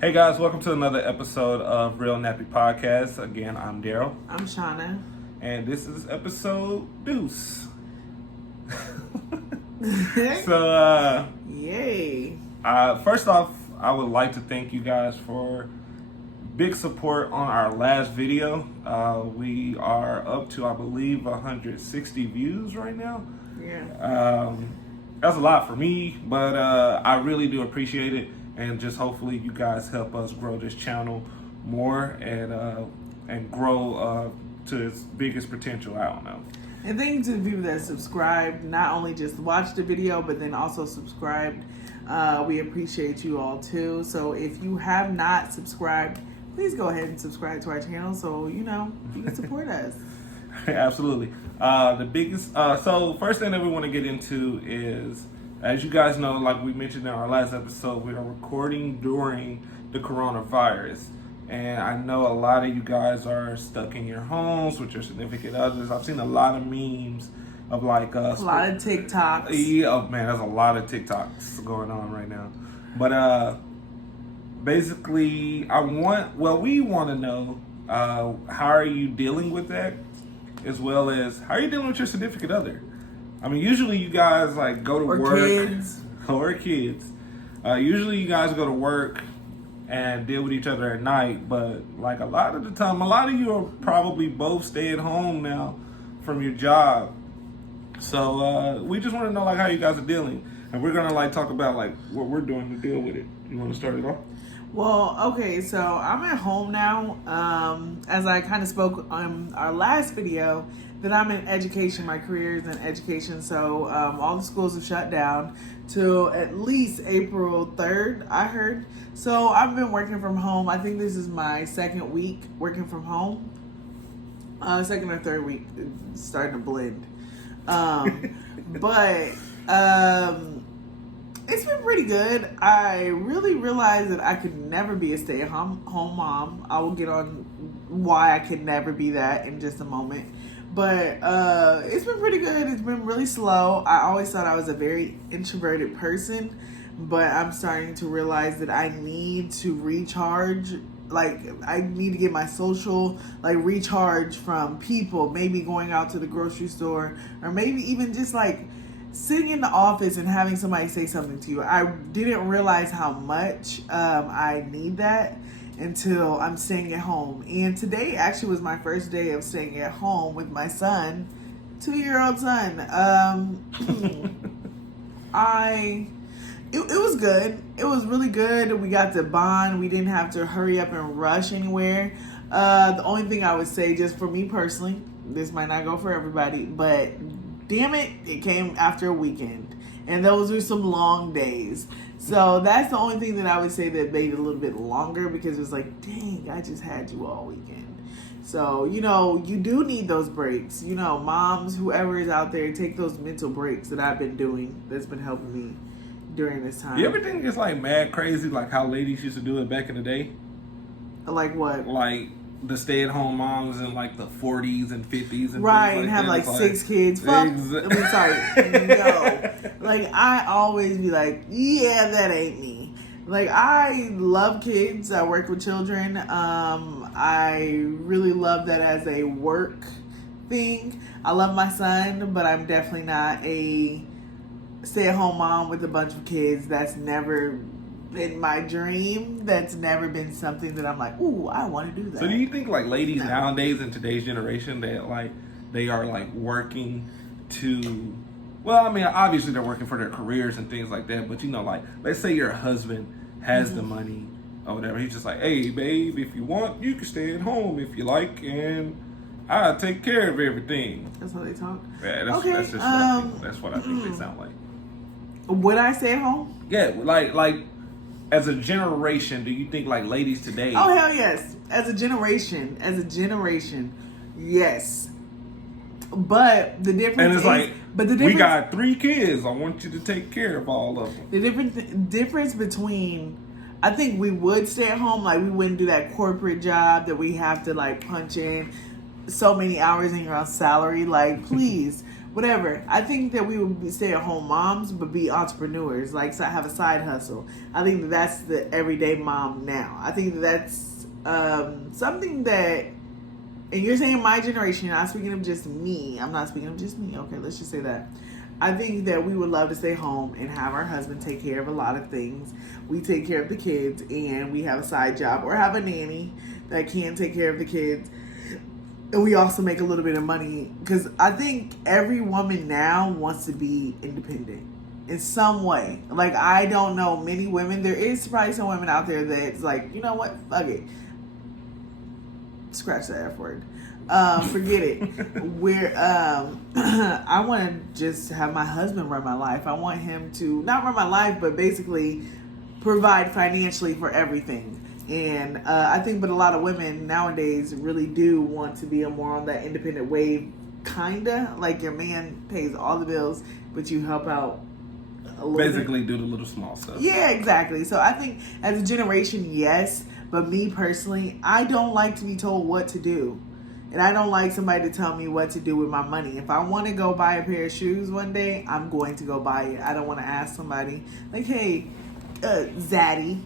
Hey guys, welcome to another episode of Real Nappy Podcast. Again, I'm Daryl. I'm Shauna. And this is episode deuce. Yay. First off, I would like to thank you guys for big support on our last video. We are up to, I believe, 160 views right now. Yeah. That's a lot for me, but I really do appreciate it. And just hopefully you guys help us grow this channel more and grow to its biggest potential. I don't know. And thank you to the people that subscribed, not only just watched the video, but then also subscribed. We appreciate you all too. So if you have not subscribed, please go ahead and subscribe to our channel so you can support us. Absolutely. So first thing that we want to get into is, as you guys know, like we mentioned in our last episode, we are recording during the coronavirus. And I know a lot of you guys are stuck in your homes with your significant others. I've seen a lot of memes of like... a lot of TikToks. Yeah, oh man, there's a lot of TikToks going on right now. But basically, we want to know how are you dealing with that? As well as, how are you dealing with your significant other? I mean, usually you guys like go to work. Kids. Or kids. Usually you guys go to work and deal with each other at night, but like a lot of the time, a lot of you are probably both stay at home now from your job. So we just want to know like how you guys are dealing, and we're gonna like talk about like what we're doing to deal with it. You want to start it off? Well, okay, so I'm at home now. As I kind of spoke on our last video, that I'm in education, my career is in education. So all the schools have shut down till at least April 3rd, I heard. So I've been working from home. I think this is my second week working from home. Second or third week, it's starting to blend. But it's been pretty good. I really realized that I could never be a stay-at-home mom. I will get on why I could never be that in just a moment. But it's been pretty good. It's been really slow. I always thought I was a very introverted person, but I'm starting to realize that I need to recharge. Like, I need to get my social, like, recharge from people. Maybe going out to the grocery store, or maybe even just, like, sitting in the office and having somebody say something to you. I didn't realize how much I need that until I'm staying at home. And today actually was my first day of staying at home with my son, 2-year-old son. It was good. It was really good. We got to bond. We didn't have to hurry up and rush anywhere. The only thing I would say, just for me personally, this might not go for everybody, but damn it came after a weekend. And those were some long days. So that's the only thing that I would say that made it a little bit longer, because it was like, dang, I just had you all weekend. So, you do need those breaks. Moms, whoever is out there, take those mental breaks that I've been doing. That's been helping me during this time. You ever think it's like mad crazy, like how ladies used to do it back in the day? Like what? Like the stay-at-home moms in like the 40s and 50s and right, like and have like 6 kids. Fuck. No. Like, I always be like, yeah, that ain't me. Like, I love kids. I work with children. I really love that as a work thing. I love my son, but I'm definitely not a stay-at-home mom with a bunch of kids. That's never been my dream. That's never been something that I'm like, ooh, I want to do that. So do you think like ladies nowadays in today's generation that like they are like working to, well, I mean, obviously they're working for their careers and things like that, but like, let's say your husband has the money or whatever. He's just like, hey babe, if you want, you can stay at home if you like, and I'll take care of everything. That's how they talk? Yeah, that's just what I think. That's what I think they sound like. Would I stay at home? Yeah, like as a generation, do you think like ladies today? Oh hell yes! As a generation, yes. But the difference and it's is, like, but the difference, we got 3 kids. I want you to take care of all of them. The difference between, I think we would stay at home. Like, we wouldn't do that corporate job that we have to like punch in so many hours in your salary. Like, please. whatever. I think that we would be stay-at-home moms, but be entrepreneurs, like so have a side hustle. I think that that's the everyday mom now. I think that that's something that, and you're saying my generation, you're not speaking of just me. I'm not speaking of just me. Okay, let's just say that. I think that we would love to stay home and have our husband take care of a lot of things. We take care of the kids, and we have a side job or have a nanny that can take care of the kids. And we also make a little bit of money, because I think every woman now wants to be independent in some way. Like, I don't know many women. There is probably some women out there that's like, you know what? Fuck it. Scratch the F word. Forget it. I want to just have my husband run my life. I want him to not run my life, but basically provide financially for everything. And I think, but a lot of women nowadays really do want to be more on that independent wave, kinda like your man pays all the bills, but you help out a little Basically, bit. do the little small stuff. Yeah, exactly. So I think as a generation, yes, but me personally, I don't like to be told what to do. And I don't like somebody to tell me what to do with my money. If I want to go buy a pair of shoes one day, I'm going to go buy it. I don't want to ask somebody, like, hey, Zaddy,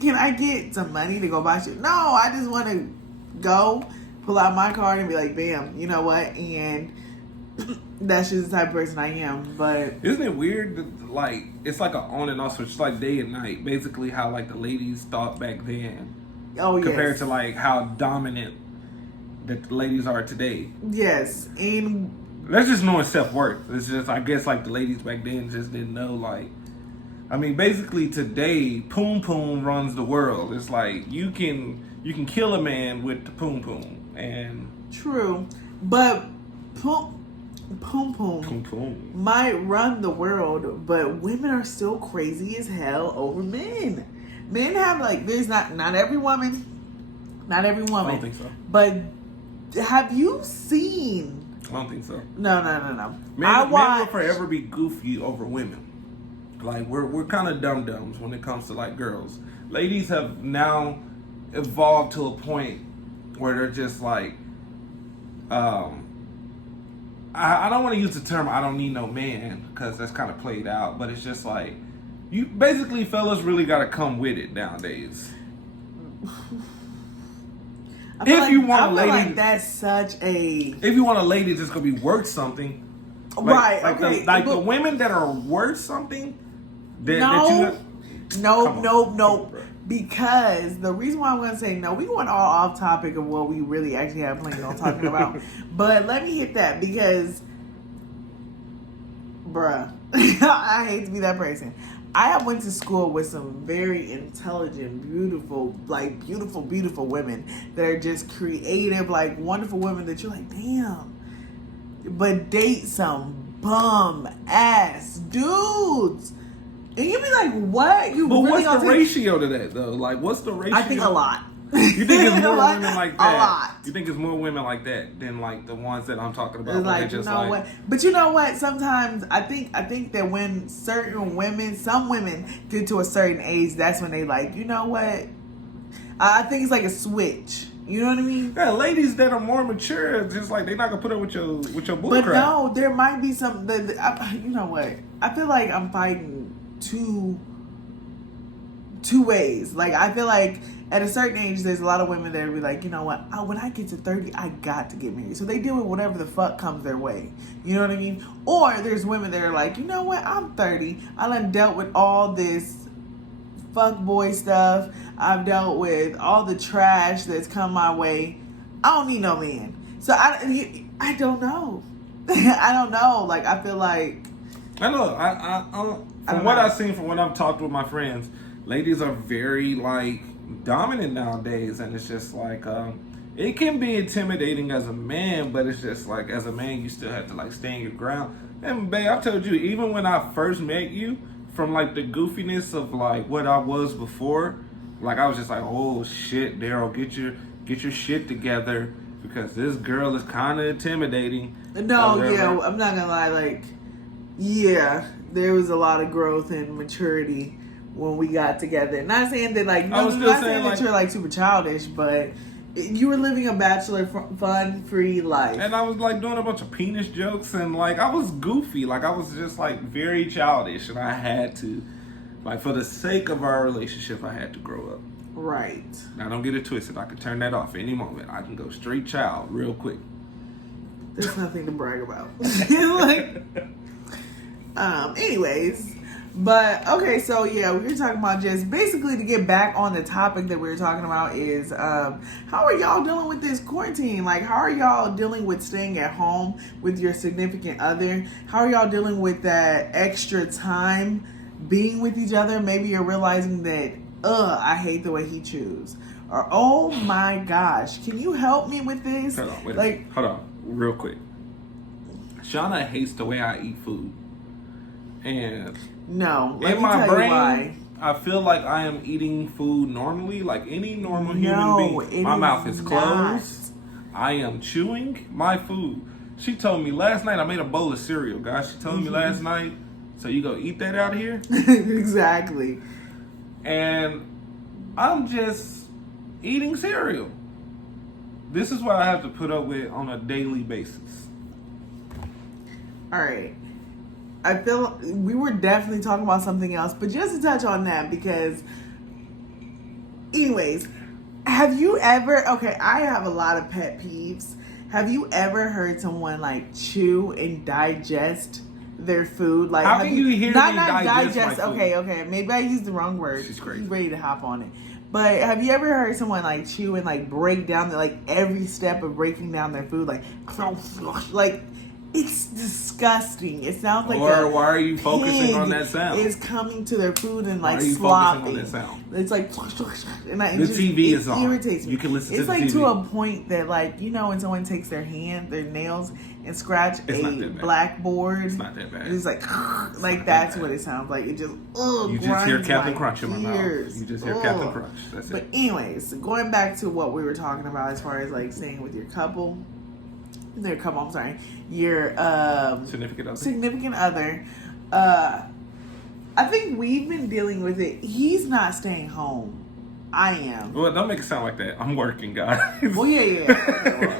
can I get some money to go buy shoes? No, I just want to go, pull out my card and be like, bam, you know what? And that's just the type of person I am. But isn't it weird that, like, it's like an on and off switch. It's like day and night. Basically how, like, the ladies thought back then. Compared to, like, how dominant that the ladies are today. Yes. And that's just knowing self-worth. It's just, I guess, like, the ladies back then just didn't know, like, I mean, basically today, poom poom runs the world. It's like you can kill a man with the poom poom, and true, but poom poom might run the world, but women are still crazy as hell over men. Men have, like, there's not every woman. I don't think so. But have you seen? I don't think so. No. Men will forever be goofy over women. Like, we're kind of dum-dums when it comes to, like, girls. Ladies have now evolved to a point where they're just like, I don't want to use the term I don't need no man, because that's kind of played out, but it's just like, you basically, fellas really got to come with it nowadays. If you want a lady, like that's such a. If you want a lady that's gonna be worth something, right? Like okay, the women that are worth something. No. Because the reason why I'm gonna say no, we went all off topic of what we really actually have planned on talking about. But let me hit that because, bruh, I hate to be that person. I went to school with some very intelligent, beautiful women that are just creative, like wonderful women that you're like, damn. But date some bum ass dudes. And you be like, what? But really what's the ratio to that, though? Like, what's the ratio? I think a lot. You think it's more women like that? A lot. You think it's more women like that than, like, the ones that I'm talking about? It's like, just you know what? But you know what? Sometimes I think that when certain women, some women get to a certain age, that's when they like, you know what? I think it's like a switch. You know what I mean? Yeah, ladies that are more mature, just like they're not gonna put up with your bull But crap. no, there might be some. You know what? I feel like I'm fighting two ways. Like, I feel like at a certain age, there's a lot of women that will be like, you know what? When I get to 30, I got to get married. So they deal with whatever the fuck comes their way. You know what I mean? Or there's women that are like, you know what? I'm 30. I done dealt with all this fuck boy stuff. I've dealt with all the trash that's come my way. I don't need no man. So I don't know. I don't know. Like, I feel like I know. From what I've seen, from what I've talked with my friends, ladies are very, like, dominant nowadays, and it's just like it can be intimidating as a man, but it's just like, as a man, you still have to, like, stand your ground. And babe, I told you, even when I first met you, from, like, the goofiness of, like, what I was before, like, I was just like, oh shit, Daryl, get your shit together, because this girl is kind of intimidating. No, yeah, I'm not gonna lie, like, yeah, there was a lot of growth and maturity when we got together. Not saying that, like, no, not saying that you're, like, super childish, but You were living a bachelor fun-free life. And I was like doing a bunch of penis jokes and like I was goofy. Like I was just like very childish, and I had to, like, for the sake of our relationship, I had to grow up. Right. Now don't get it twisted. I could turn that off any moment. I can go straight child real quick. There's nothing to brag about. Like, anyways. But, okay, so, yeah, we were talking about just basically to get back on the topic that we were talking about is how are y'all dealing with this quarantine? Like, how are y'all dealing with staying at home with your significant other? How are y'all dealing with that extra time being with each other? Maybe you're realizing that, I hate the way he chews. Or, oh, my gosh, can you help me with this? Hold on, wait a minute. Hold on, real quick. Shauna hates the way I eat food. And... No, in my brain, I feel like I am eating food normally, like any normal human being. My mouth is closed. I am chewing my food. She told me last night, I made a bowl of cereal, guys. She told me last night, so you go eat that out of here? Exactly. And I'm just eating cereal. This is what I have to put up with on a daily basis. All right. I feel we were definitely talking about something else, but just to touch on that, because anyways, have you ever, okay, I have a lot of pet peeves. Have you ever heard someone like chew and digest their food? Like, how can you hear me digest my food? Okay, maybe I used the wrong word. She's crazy. He's ready to hop on it. But have you ever heard someone like chew and like break down like every step of breaking down their food, like it's disgusting. It sounds like or why are you focusing on that sound? Is coming to their food and like why are you slopping. Focusing on that sound? It's like and the TV is on. Irritates me. You can listen it's to the like TV. To a point that like when someone takes their nails and scratch a blackboard. It's not that bad. It's like that's what it sounds like. It just you just hear Captain Crunch in my mouth. You just hear Captain Crunch. That's it. But anyways, going back to what we were talking about as far as like staying with your couple. Your significant other. I think we've been dealing with it. He's not staying home. I am. Well, don't make it sound like that. I'm working, guys. Well, yeah.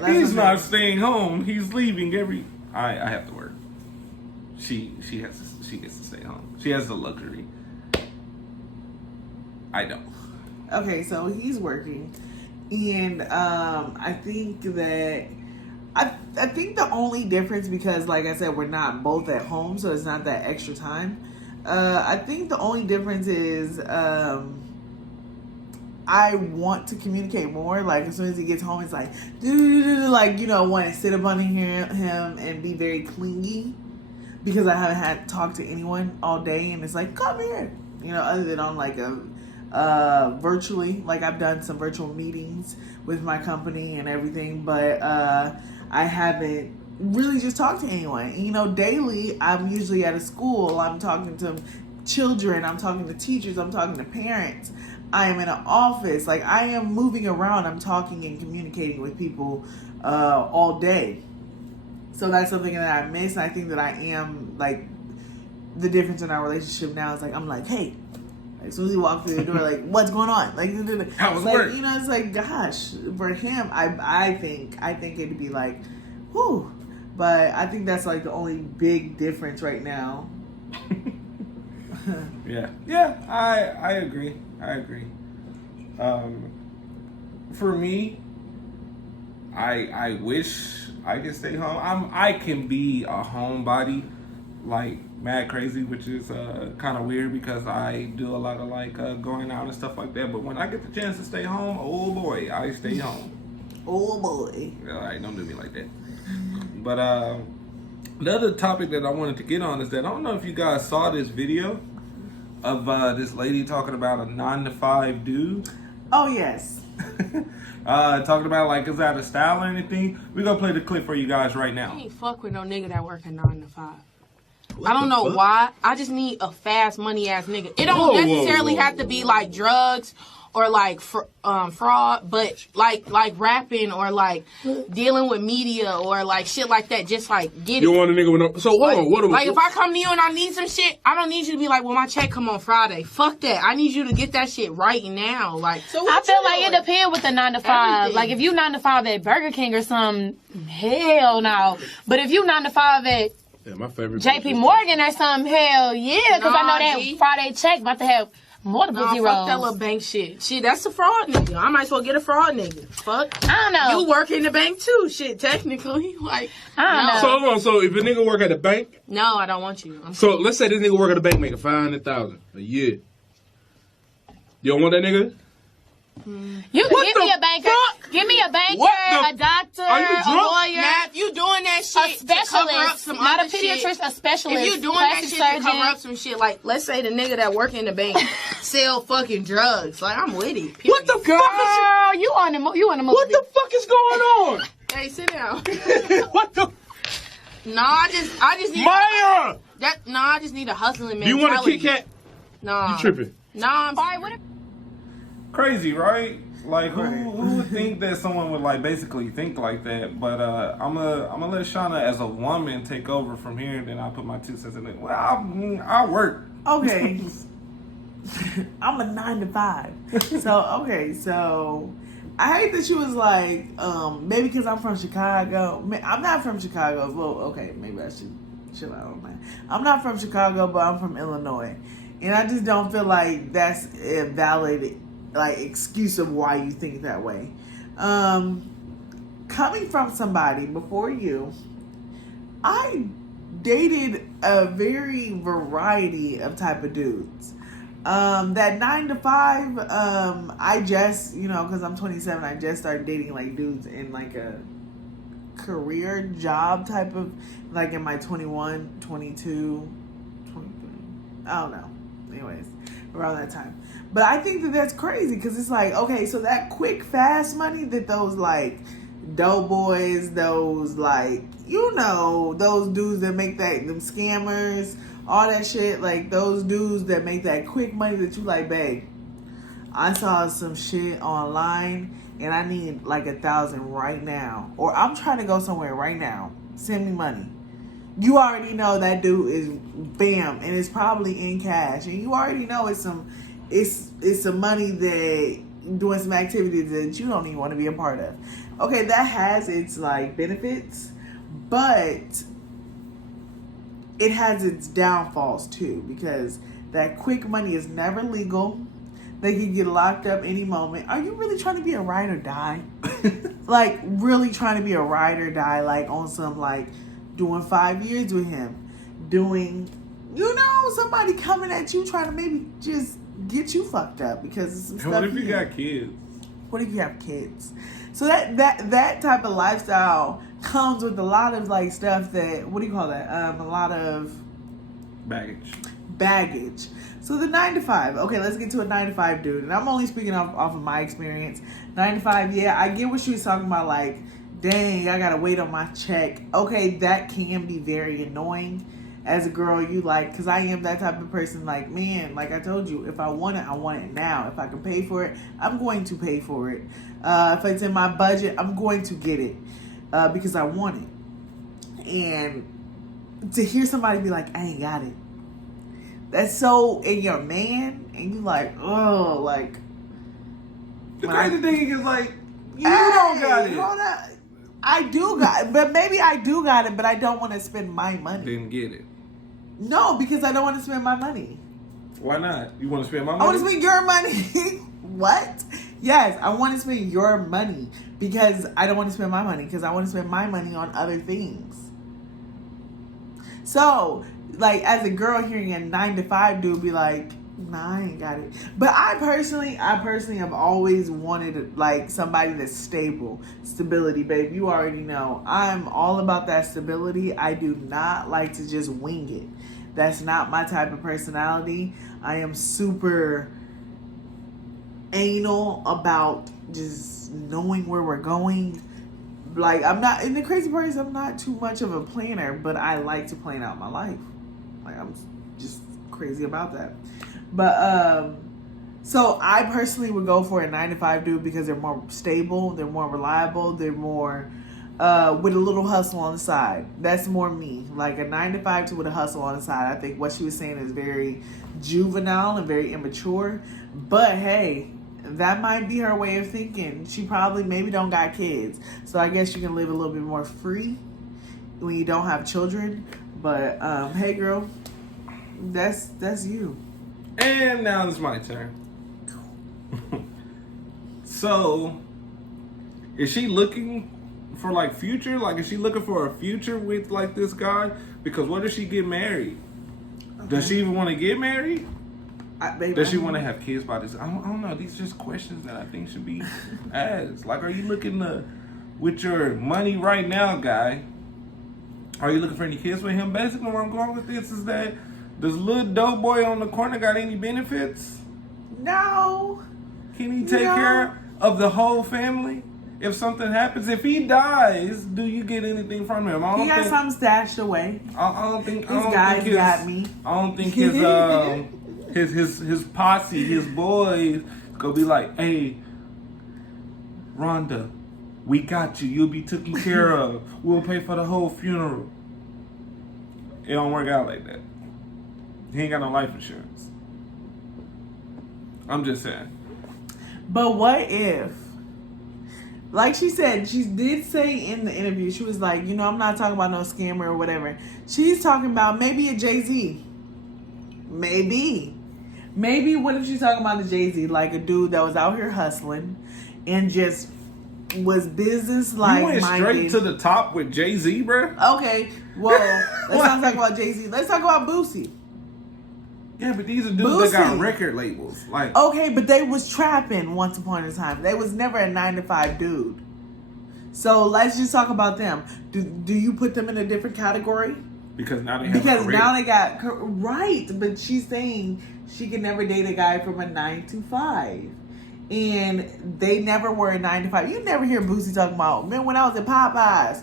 Well, he's not staying home. He's leaving I have to work. She gets to stay home. She has the luxury. I don't. Okay, so he's working, and I think that. I think the only difference, because like I said, we're not both at home, so it's not that extra time. I think the only difference is I want to communicate more. Like as soon as he gets home, it's like want to sit up on him and be very clingy, because I haven't had to talk to anyone all day, and it's like, come here, other than on like a virtually. Like I've done some virtual meetings with my company and everything, but I haven't really just talked to anyone. Daily, I'm usually at a school. I'm talking to children. I'm talking to teachers. I'm talking to parents. I am in an office. Like, I am moving around. I'm talking and communicating with people all day. So that's something that I miss. And I think that I am, like, the difference in our relationship now is, like, I'm like, hey. As soon as he walked through the door, like, what's going on? Like, how was work? It's like, gosh, for him, I think it'd be like, whew. But I think that's like the only big difference right now. Yeah, I agree. For me, I wish I could stay home. I can be a homebody, like mad crazy, which is kind of weird because I do a lot of like going out and stuff like that. But when I get the chance to stay home, oh boy, I stay home. Oh boy. All right, don't do me like that. But the other topic that I wanted to get on is that I don't know if you guys saw this video of this lady talking about a 9-to-5 dude. Oh yes. Talking about like is that a style or anything. We're gonna play the clip for you guys right now. I ain't fuck with no nigga that work a 9 to 5. I don't know why. I just need a fast money ass nigga. It don't necessarily have to be like drugs or like fraud, but like rapping or like dealing with media or like shit like that. Just like get You it. want a nigga with no... So, hold on. What Like if I come to you and I need some shit, I don't need you to be like, well, my check come on Friday. Fuck that. I need you to get that shit right now. Like, So I feel like it depends with the 9 to 5. Everything. Like if you 9 to 5 at Burger King or something, hell no. But if you 9 to 5 at Yeah, my favorite... JP Morgan or something, hell yeah. Because I know Nah, that G. Friday check about to have multiple nah, zeros. fuck that little bank shit. Shit, that's a fraud nigga. I might as well get a fraud nigga. Fuck. I don't know. You work in the bank too. Shit, technically, like. I don't know. So, hold on. So, if a nigga work at the bank... No, I don't want you. So, let's say this nigga work at the bank making $500,000 a year. You don't want that nigga? You can What give the me a banker. fuck? Give me a banker, What the- a doctor, Are you a drunk? lawyer, Now, if you doing that a shit to cover up specialist, some not a other shit, pediatrician, a specialist. if you doing that plastic shit to cover surgeon. up some shit, like let's say the nigga that work in the bank sell fucking drugs, like I'm with it. What the Girl, fuck is... you on the you on the movie. What the fuck is going on? Hey, sit down. What the... No, I just need Maya! I just need a hustling Do mentality. you want a Kit Kat? No, You tripping. No, I'm Alright, what if- Crazy, right? Like who would think that someone would like basically think like that? But I'm gonna let Shauna as a woman take over from here, and then I'll put my 2 cents in it. Well, I work. Okay. I'm a 9 to 5. So I hate that she was like, maybe because I'm from Chicago. I'm not from Chicago. Well, okay, maybe I should chill out on that. I'm not from Chicago, but I'm from Illinois. And I just don't feel like that's a valid like excuse of why you think that way. Coming from somebody before you, I dated a very variety of type of dudes. That 9 to 5, I just, because I'm 27, I just started dating like dudes in like a career job type of, like in my 21, 22, 23, I don't know. Anyways, around that time. But I think that that's crazy because it's like, okay, so that quick, fast money that those like doughboys, those like, those dudes that make them scammers, all that shit, like those dudes that make that quick money that you like, babe, I saw some shit online and I need like 1,000 right now. Or I'm trying to go somewhere right now. Send me money. You already know that dude is bam, and it's probably in cash. And you already know it's some money that doing some activities that you don't even want to be a part of. Okay, that has its like benefits, but it has its downfalls too, because that quick money is never legal. They can get locked up any moment. Are you really trying to be a ride or die? Like really trying to be a ride or die, like on some like doing 5 years with him, doing, somebody coming at you trying to maybe just get you fucked up because of some stuff. What if you got kids? What if you have kids? So that type of lifestyle comes with a lot of like stuff that, what do you call that? A lot of baggage. So the 9 to 5. Okay, let's get to a 9 to 5 dude. And I'm only speaking off of my experience. 9 to 5, yeah, I get what she was talking about. Like, dang, I gotta wait on my check. Okay, that can be very annoying as a girl. You like, because I am that type of person. Like, man, like I told you, if I want it now. If I can pay for it, I'm going to pay for it. If it's in my budget, I'm going to get it because I want it. And to hear somebody be like, I ain't got it. That's so in your man, and you like, oh, like. The crazy thing is like, you Hey, don't got it. Hold on. I do got it, but maybe I do got it, but I don't want to spend my money. Didn't get it. No, because I don't want to spend my money. Why not? You want to spend my I money? want to spend your money. What? Yes, I want to spend your money because I don't want to spend my money because I want to spend my money on other things. So, like, as a girl hearing a 9 to 5 dude be like, nah, I ain't got it. But I personally have always wanted like somebody that's stability, babe. You already know I'm all about that stability. I do not like to just wing it. That's not my type of personality. I am super anal about just knowing where we're going. Like, I'm not, and the crazy part is I'm not too much of a planner, but I like to plan out my life. Like, I'm just crazy about that. But So I personally would go for a 9 to 5 dude because they're more stable, they're more reliable, they're more with a little hustle on the side. That's more me. Like a 9 to 5 with a hustle on the side. I think what she was saying is very juvenile and very immature. But hey, that might be her way of thinking. She probably maybe don't got kids, so I guess you can live a little bit more free when you don't have children. But hey, girl, that's you. And now it's my turn. So, is she looking for like future? Like, is she looking for a future with like this guy? Because what if she get married? Okay. Does she even want to get married? Does she want to have kids by this? I don't know. These are just questions that I think should be asked. Like, are you looking to, with your money right now, guy? Are you looking for any kids with him? Basically, where I'm going with this is that does little dope boy on the corner got any benefits? No. Can he take care of the whole family? If something happens, if he dies, do you get anything from him? He got something stashed away. I don't think These guys got me. I don't think his posse, his boys, gonna be like, hey, Rhonda, we got you. You'll be taken care of. We'll pay for the whole funeral. It don't work out like that. He ain't got no life insurance. I'm just saying. But what if, like she said, she did say in the interview, she was like, I'm not talking about no scammer or whatever. She's talking about maybe a Jay-Z. Maybe what if she's talking about a Jay-Z, like a dude that was out here hustling and just was business like. You went straight to the top with Jay-Z, bro? Okay, well, let's not talk about Jay-Z. Let's talk about Boosie. Yeah, but these are dudes that got record labels. Like, okay, but they was trapping once upon a time. They was never a 9 to 5 dude. So let's just talk about them. Do you put them in a different category? Because now they have a career. Now they got right. But she's saying she could never date a guy from a 9 to 5. And they never were a 9 to 5. You never hear Boosie talking about, man, when I was at Popeyes.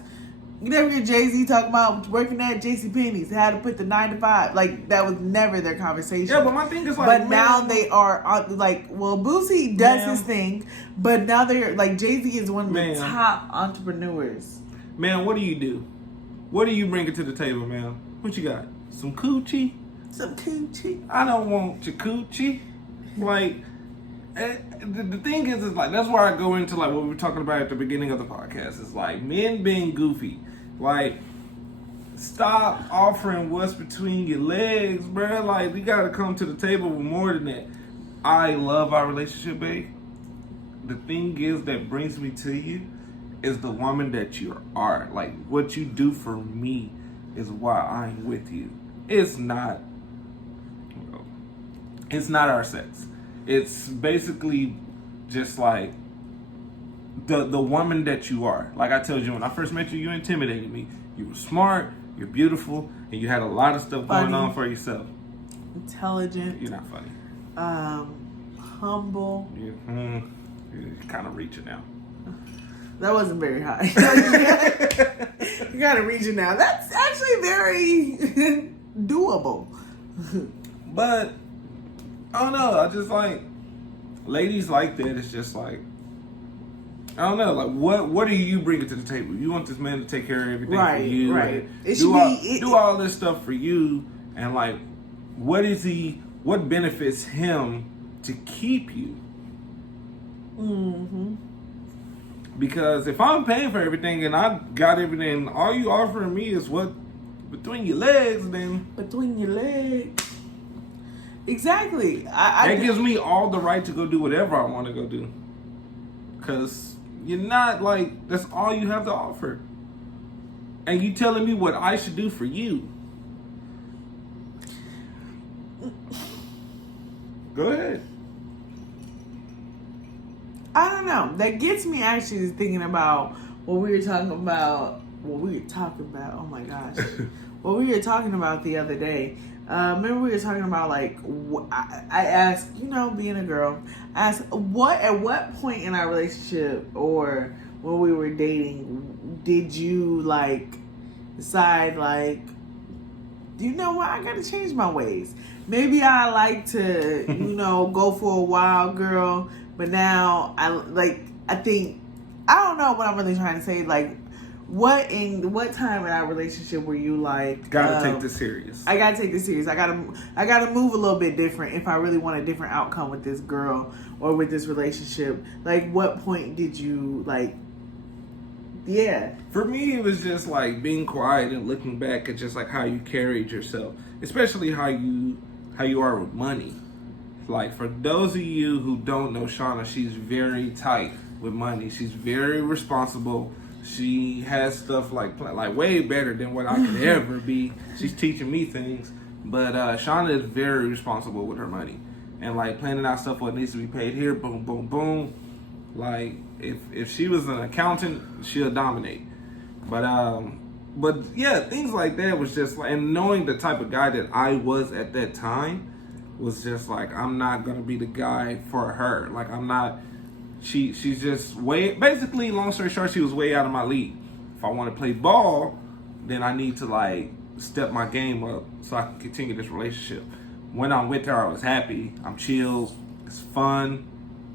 You never hear Jay-Z talking about working at JCPenney's, had to put the 9 to 5. Like, that was never their conversation. Yeah, but my thing is like, but now they are like, well, Boosie does his thing, but now they're like, Jay-Z is one of the top entrepreneurs. Man, what do you do? What do you bring to the table, man? What you got? Some coochie? Some coochie. I don't want your coochie. Like, the thing is like, that's where I go into like what we were talking about at the beginning of the podcast. It's like men being goofy. Like, stop offering what's between your legs, bro. Like, we gotta come to the table with more than that. I love our relationship, babe. The thing is that brings me to you is the woman that you are. Like, what you do for me is why I'm with you. It's not our sex. It's basically just like the woman that you are. Like I told you, when I first met you, you intimidated me. You were smart, you're beautiful, and you had a lot of stuff going on for yourself. Intelligent. You're not funny. Humble. You're kind of reaching now. That wasn't very high. You gotta reach it now. That's actually very doable. But I don't know. I just like ladies like that. It's just like, I don't know. Like, what are you bringing to the table? You want this man to take care of everything for you, right? Do all this stuff for you, and like, what benefits him to keep you? Mm-hmm. Because if I'm paying for everything and I got everything, all you offering me is what between your legs, then between your legs. Exactly. That gives me all the right to go do whatever I want to go do. Because you're not like, that's all you have to offer. And you telling me what I should do for you. Go ahead. I don't know. That gets me actually thinking about what we were talking about. Oh my gosh. What we were talking about the other day. Remember we were talking about like, I asked, being a girl, I asked at what point in our relationship or when we were dating did you like decide like you know what? I gotta change my ways. Maybe I like to, go for a wild girl, but now I think, I don't know what I'm really trying to say. Like, what time in our relationship were you like? Gotta take this serious. I gotta take this serious. I gotta move a little bit different if I really want a different outcome with this girl or with this relationship. Like, what point did you like? Yeah. For me, it was just like being quiet and looking back at just like how you carried yourself, especially how you are with money. Like, for those of you who don't know Shauna, she's very tight with money. She's very responsible. She has stuff like way better than what I could ever be. She's teaching me things, but Shauna is very responsible with her money and like planning out stuff what needs to be paid here. Boom, boom, boom. Like, if she was an accountant, she'll dominate. But yeah, things like that was just like, and knowing the type of guy that I was at that time was just like, I'm not gonna be the guy for her. Like, I'm not. She's just basically, long story short, she was way out of my league. If I want to play ball, then I need to like step my game up so I can continue this relationship. When I'm with her, I was happy. I'm chill. It's fun.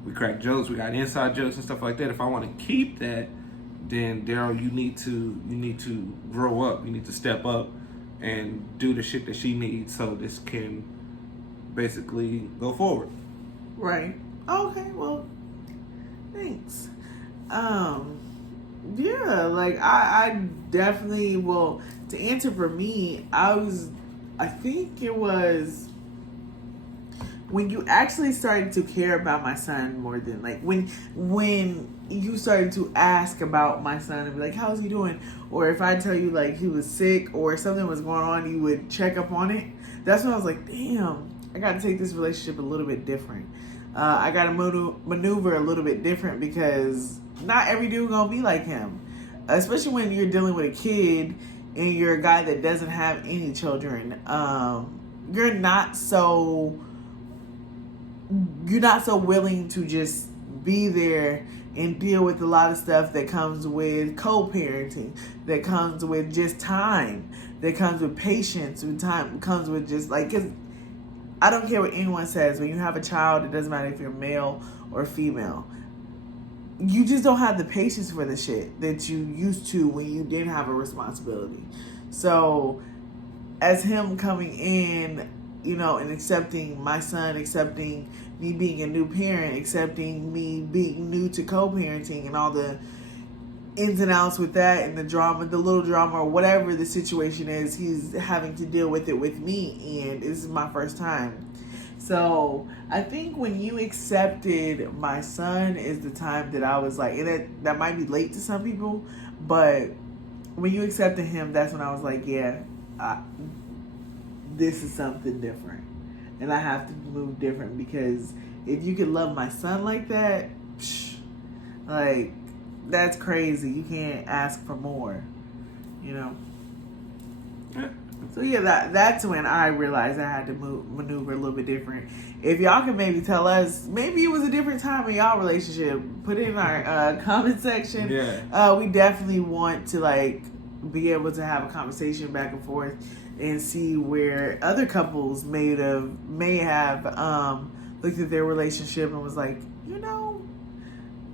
We crack jokes. We got inside jokes and stuff like that. If I want to keep that, then Daryl, you need to grow up. You need to step up and do the shit that she needs so this can basically go forward. Right. Okay. Well, thanks. Yeah. Like, I definitely. Well, to answer for me, I think it was when you actually started to care about my son more than like when you started to ask about my son and be like, how's he doing? Or if I tell you like he was sick or something was going on, you would check up on it. That's when I was like, damn, I got to take this relationship a little bit different. I got to maneuver a little bit different because not every dude gonna be like him, especially when you're dealing with a kid and you're a guy that doesn't have any children. You're not so willing to just be there and deal with a lot of stuff that comes with co-parenting, that comes with just time, that comes with patience, with time, comes with just like, because I don't care what anyone says, when you have a child, it doesn't matter if you're male or female, you just don't have the patience for the shit that you used to when you didn't have a responsibility. So as him coming in, and accepting my son, accepting me being a new parent, accepting me being new to co-parenting and all the ins and outs with that and the drama, the little drama or whatever the situation is, he's having to deal with it with me, and this is my first time. So I think when you accepted my son is the time that I was like, and that might be late to some people, but when you accepted him, that's when I was like, yeah, this is something different, and I have to move different, because if you could love my son like that, like, that's crazy. You can't ask for more, So yeah, that's when I realized I had to maneuver a little bit different. If y'all can maybe tell us, maybe it was a different time in y'all relationship, put it in our comment section. Yeah. We definitely want to like be able to have a conversation back and forth and see where other couples may have looked at their relationship and was like,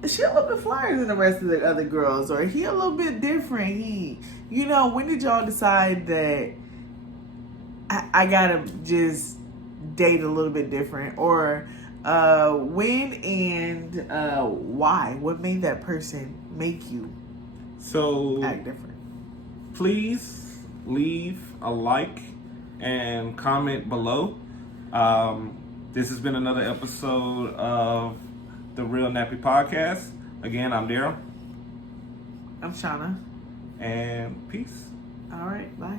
she a little bit flyer than the rest of the other girls, or he a little bit different. When did y'all decide that I gotta just date a little bit different, or when and why? What made that person make you act different? Please leave a like and comment below. This has been another episode of the Real Nappy Podcast. Again, I'm Daryl. I'm Shauna. And peace. All right, bye.